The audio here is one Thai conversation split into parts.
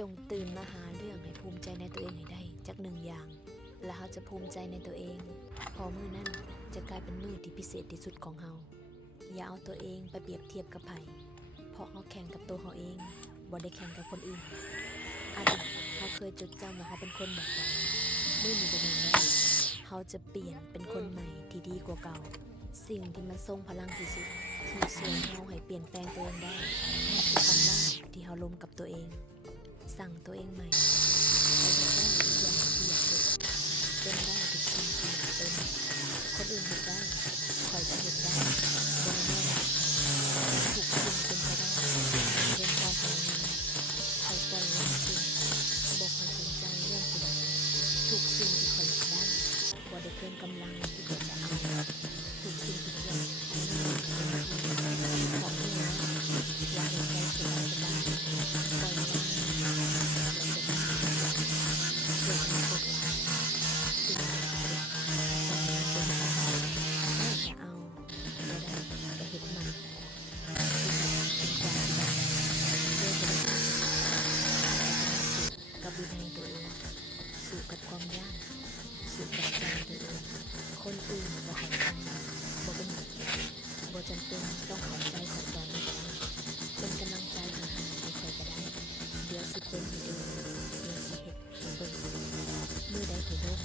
จงตื่นมาหาเรื่องให้ภูมิใจในตัวเองให้ได้จักหนึ่งอย่างและเขาจะภูมิใจในตัวเองพอมื้อนั้นจะกลายเป็นมื้อที่พิเศษที่สุดของเราอย่าเอาตัวเองไปเปรียบเทียบกับไผเพราะเขาแข่งกับตัวเขาเองบ่ได้แข่งกับคนอื่นอดีตเขาเคยจดจำว่าเขาเป็นคนแบบใดมื้อนี้บ่แม่นแล้วเขาจะเปลี่ยนเป็นคนใหม่ที่ดีกว่าเก่าสิ่งที่มันทรงพลังที่สุดที่ช่วยเราให้เปลี่ยนแปลงตัวเองได้นั่นคือคำว่าที่เขาล้มกับตัวเองสั่งตัวเองใหม่ไปเฮ็ดได้ทุกอย่างที่อยากเฮ็ดเป็นได้ทุกสิ่งที่อยากเป็นคนอื่นเฮ็ดได้ข่อยจะเฮ็ดได้บ่แน่ทุกสิ่งเป็นไปได้เรื่องความพยายามข่อยปล่อยวางสิ่งบ่ค่อยสนใจเรื่องผู้ใดทุกสิ่งที่ข่อยอยากได้บ่ได้เกินกำลังที่ข่อยจะเอาทุกสิ่งทุกอย่างมันมีของที่แล้วอยากเฮ็ดได้สบายๆปล่อยวางกับวินัยตัวเองสู่กับความยากสู่กับใจตัวเองคนอื่นบ่เข้าใจบ่เป็นบ่จำเป็นต้องเข้าใจสักตอนนี้เป็นกำลังใจให้ใครก็ได้เดี๋ยวสิเป็นให้เองเดี๋ยวสิเฮ็ดให้เบิ่งมื้อใดที่ล้ม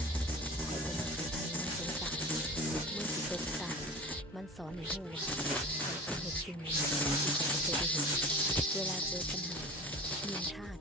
คอยบ่มาสิให้มันสงสารมื้อสิตกตายมันสอนให้รู้ว่าต้องเฮ็ดสิ่งนี้ที่เขาเคยได้เห็นเวลาเจอปัญหามีท่า